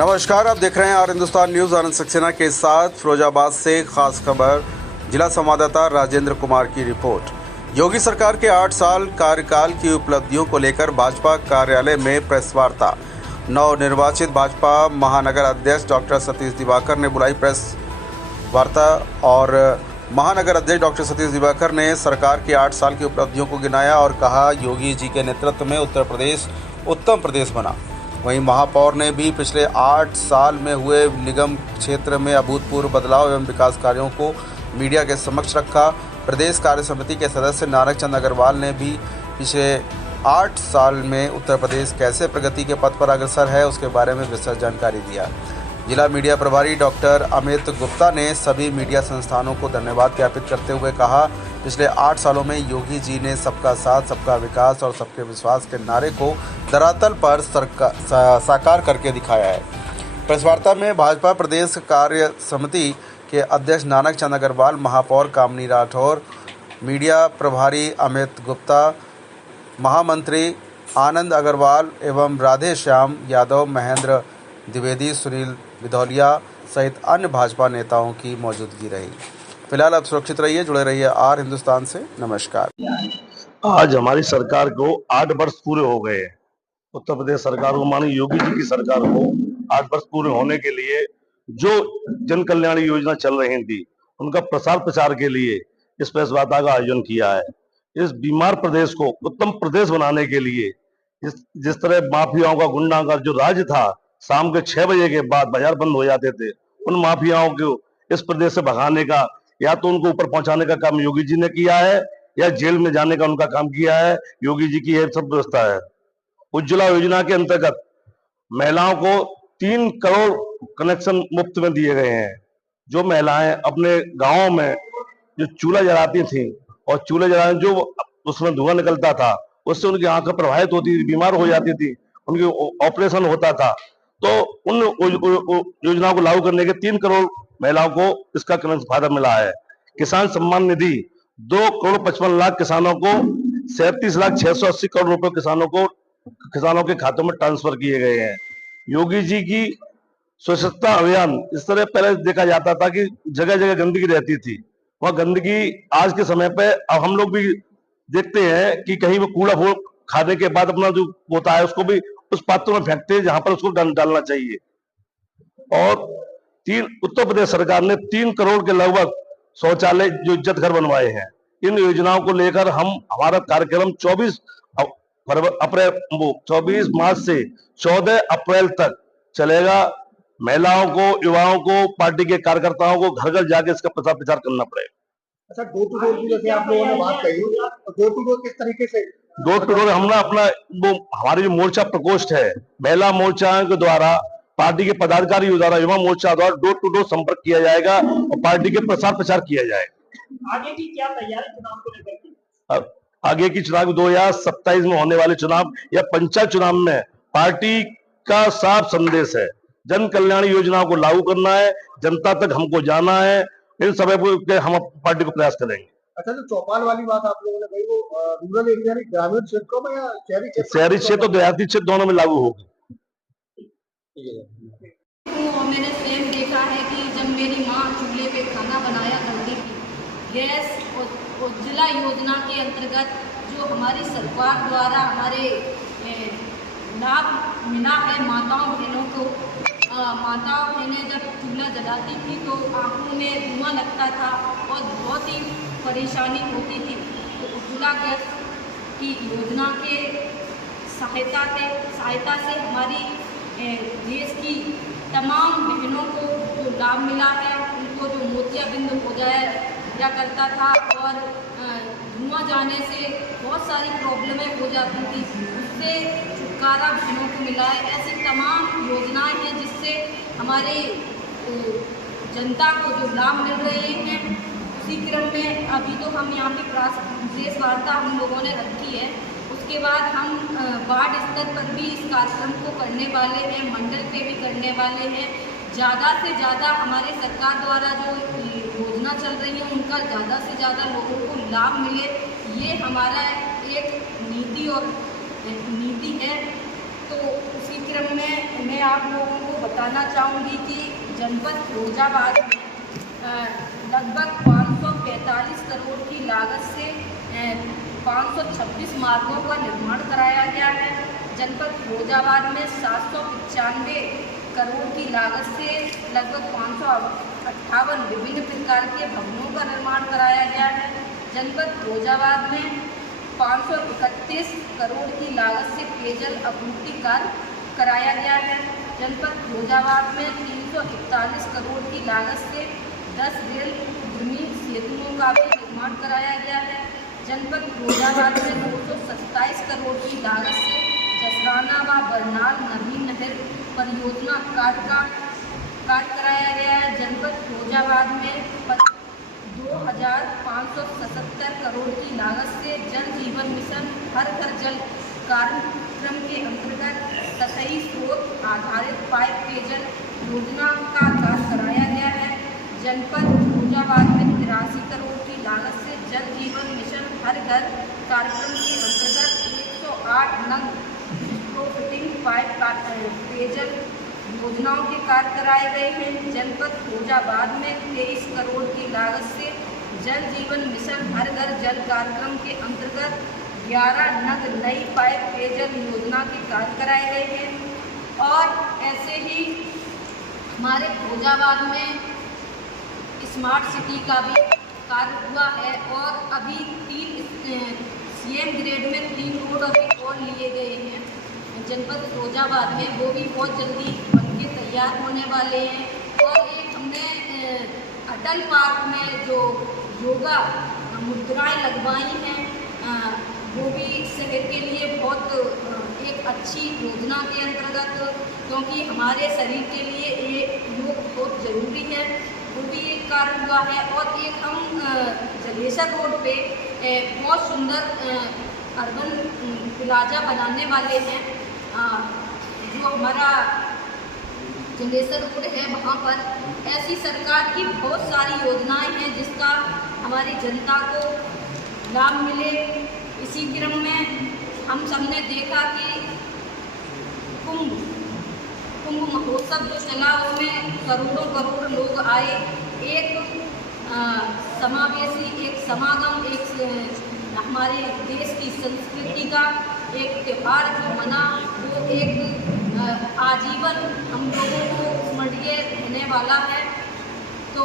नमस्कार, आप देख रहे हैं आर हिंदुस्तान न्यूज। आनंद सक्सेना के साथ फिरोजाबाद से खास खबर। जिला संवाददाता राजेंद्र कुमार की रिपोर्ट। योगी सरकार के 8 साल कार्यकाल की उपलब्धियों को लेकर भाजपा कार्यालय में प्रेस वार्ता। नवनिर्वाचित भाजपा महानगर अध्यक्ष डॉक्टर सतीश दिवाकर ने बुलाई प्रेस वार्ता और महानगर अध्यक्ष डॉक्टर सतीश दिवाकर ने सरकार की 8 साल की उपलब्धियों को गिनाया और कहा, योगी जी के नेतृत्व में उत्तर प्रदेश उत्तम प्रदेश बना। वहीं महापौर ने भी पिछले 8 साल में हुए निगम क्षेत्र में अभूतपूर्व बदलाव एवं विकास कार्यों को मीडिया के समक्ष रखा। प्रदेश कार्य समिति के सदस्य नानक चंद अग्रवाल ने भी पिछले 8 साल में उत्तर प्रदेश कैसे प्रगति के पथ पर अग्रसर है उसके बारे में विस्तृत जानकारी दिया। जिला मीडिया प्रभारी डॉक्टर अमित गुप्ता ने सभी मीडिया संस्थानों को धन्यवाद ज्ञापित करते हुए कहा, पिछले 8 सालों में योगी जी ने सबका साथ, सबका विकास और सबके विश्वास के नारे को धरातल पर साकार करके दिखाया है। प्रेस वार्ता में भाजपा प्रदेश कार्य समिति के अध्यक्ष नानक चंद अग्रवाल, महापौर कामनी राठौर, मीडिया प्रभारी अमित गुप्ता, महामंत्री आनंद अग्रवाल एवं राधे श्याम यादव, महेंद्र द्विवेदी, सुनील विधौलिया सहित अन्य भाजपा नेताओं की मौजूदगी रही। फिलहाल आप सुरक्षित रहिए, जुड़े रहिए आर हिंदुस्तान से। नमस्कार। आज हमारी सरकार को 8 वर्ष पूरे हो गए हैं। उत्तर प्रदेश सरकार को, माननीय योगी जी की सरकार को 8 वर्ष पूरे होने के लिए जो जन कल्याण योजना चल रही थी उनका प्रसार प्रचार के लिए इस प्रेस वार्ता का आयोजन किया है। इस बीमार प्रदेश को उत्तम प्रदेश बनाने के लिए जिस तरह माफियाओं का, गुंडा का जो राज था, शाम के 6 बजे के बाद बाजार बंद हो जाते थे, उन माफियाओं को इस प्रदेश से भगाने का या तो उनको ऊपर पहुंचाने का काम योगी जी ने किया है या जेल में जाने का उनका काम किया है। योगी जी की यह सब व्यवस्था है। उज्ज्वला योजना के अंतर्गत महिलाओं को 3 करोड़ कनेक्शन मुफ्त में दिए गए हैं। जो महिलाएं अपने गांवों में जो चूल्हा जलाती थी और चूल्हे जलाने जो उसमें धुआं निकलता था उससे उनकी आंखें प्रभावित होती थी, बीमार हो जाती थी, उनकी ऑपरेशन होता था, तो उन योजनाओं को लागू करने के 3 करोड़ महिलाओं को इसका फायदा मिला है। किसान सम्मान निधि 2 करोड़ 55 लाख किसानों को 37,680 करोड़ रुपए किसानों के खातों में ट्रांसफर किए गए हैं। योगी जी की स्वच्छता अभियान, इस तरह पहले देखा जाता था कि जगह जगह गंदगी रहती थी, वह गंदगी आज के समय पे अब हम लोग भी देखते हैं कि कहीं वो कूड़ा खाने के बाद अपना जो होता है उसको भी उस पात्रों में फेंकते हैं जहां पर उसको डालना चाहिए। और उत्तर प्रदेश सरकार ने 3 करोड़ के लगभग शौचालय जो इज्जत घर बनवाए हैं। इन योजनाओं को लेकर हमारा कार्यक्रम 24 मार्च से 14 अप्रैल तक चलेगा। महिलाओं को, युवाओं को, पार्टी के कार्यकर्ताओं को घर घर जाके इसका प्रचार प्रचार करना पड़ेगा। अच्छा, डोर टू डोर की जैसे आप लोगों ने बात कही, तो डोर टू डोर किस तरीके से? डोर टू डोर हमने अपना हमारी जो मोर्चा प्रकोष्ठ है, महिला मोर्चा के द्वारा, पार्टी के पदाधिकारियों द्वारा, युवा मोर्चा द्वारा डोर टू डोर संपर्क किया जाएगा और पार्टी के प्रसार प्रचार किया जाएगा। आगे की क्या तैयारी चुनाव को लेकर की? आगे की चुनाव 2027 में होने वाले चुनाव या पंचायत चुनाव में पार्टी का साफ संदेश है, जन कल्याण योजनाओं को लागू करना है, जनता तक हमको जाना है। इन सब पे हम पार्टी को प्रयास करेंगे। अच्छा, तो चौपाल वाली बात आप लोगों ने कही, वो रूरल एरिया में, ग्रामीण क्षेत्रों में या शहरी क्षेत्र और देहाती क्षेत्र दोनों में लागू होगी। मैंने सेम देखा है कि जब मेरी माँ चूल्हे पे खाना बनाया करती थी, गैस उज्ज्वला योजना के अंतर्गत जो हमारी सरकार द्वारा हमारे लाभ मिला है माताओं बहनों को। माताओं बहनें जब चूल्हा जलाती थी तो आंखों में धुआं लगता था और बहुत ही परेशानी होती थी। तो उज्ज्वला गैस की योजना के सहायता से हमारी देश की तमाम बहनों को जो लाभ मिला है, उनको जो मोतियाबिंद हो जाया करता था और धुआं जाने से बहुत सारी प्रॉब्लमें हो जाती थी, उससे छुटकारा बहनों को मिला है। ऐसी तमाम योजनाएं हैं जिससे हमारे जनता को जो लाभ मिल रहे हैं। उसी क्रम में अभी तो हम यहाँ पे विशेष वार्ता हम लोगों ने रखी है, उसके बाद हम वार्ड स्तर पर भी इस कार्यक्रम को करने वाले हैं, मंडल पे भी करने वाले हैं। ज़्यादा से ज़्यादा हमारे सरकार द्वारा जो योजना चल रही है उनका ज़्यादा से ज़्यादा लोगों को लाभ मिले, ये हमारा एक नीति है। तो उसी क्रम में मैं आप लोगों को बताना चाहूँगी कि जनपद फिरोजाबाद में लगभग 545 करोड़ की लागत से 526 मार्गों का निर्माण कराया गया है। जनपद फिरोजाबाद में 795 करोड़ की लागत से लगभग 558 विभिन्न प्रकार के भवनों का निर्माण कराया गया है। जनपद फिरोजाबाद में 531 करोड़ की लागत से पेयजल आपूर्ति कार्य कराया गया है। जनपद फिरोजाबाद में 341 करोड़ की लागत से 10 रेल भूमि सेतुओं का भी निर्माण कराया गया है। जनपद फिरोजाबाद में 227 करोड़ की लागत से जसराना व बरनाल नदी नहर परियोजना कार्य कराया गया है। जनपद फिरोजाबाद में 2577 करोड़ की लागत से जल जीवन मिशन हर घर जल कार्यक्रम के अंतर्गत सतही स्रोत आधारित पाइप पेयजल योजना का कार्य कराया गया है। जनपद फिरोजाबाद में 83 करोड़ की लागत से जल जीवन मिशन हर घर कार्यक्रम के अंतर्गत 108 नग फिटिंग पाइप पेयजल योजनाओं के कार्य कराए गए हैं। जनपद फिरोजाबाद में 23 करोड़ की लागत से जल जीवन मिशन हर घर जल कार्यक्रम के अंतर्गत 11 नग नई पाइप पेयजल योजना के कार्य कराए गए हैं। और ऐसे ही हमारे फिरोजाबाद में स्मार्ट सिटी का भी कार्य हुआ है और अभी 3 CM ग्रेड में 3 रोड अभी और लिए गए हैं जनपद फिरोजाबाद में, वो भी बहुत जल्दी बनके तैयार होने वाले हैं। और एक हमने अटल पार्क में जो योगा मुद्राएं लगवाई हैं वो भी शहर के लिए बहुत एक अच्छी योजना के अंतर्गत, क्योंकि हमारे शरीर के लिए ये योग बहुत ज़रूरी है, वो भी एक कार्य हुआ है। और एक हम जलेसर रोड पे बहुत सुंदर अर्बन प्लाजा बनाने वाले हैं। जो हमारा जलेसर रोड है वहाँ पर ऐसी सरकार की बहुत सारी योजनाएं हैं जिसका हमारी जनता को लाभ मिले। इसी क्रम में हम सबने देखा कि कुंभ महोत्सव जो चला उसमें करोड़ लोग आए। एक समावेशी, एक समागम, एक हमारे देश की संस्कृति का एक त्यौहार जो मना, वो एक आजीवन हम लोगों को स्मरणीय रहने वाला है। तो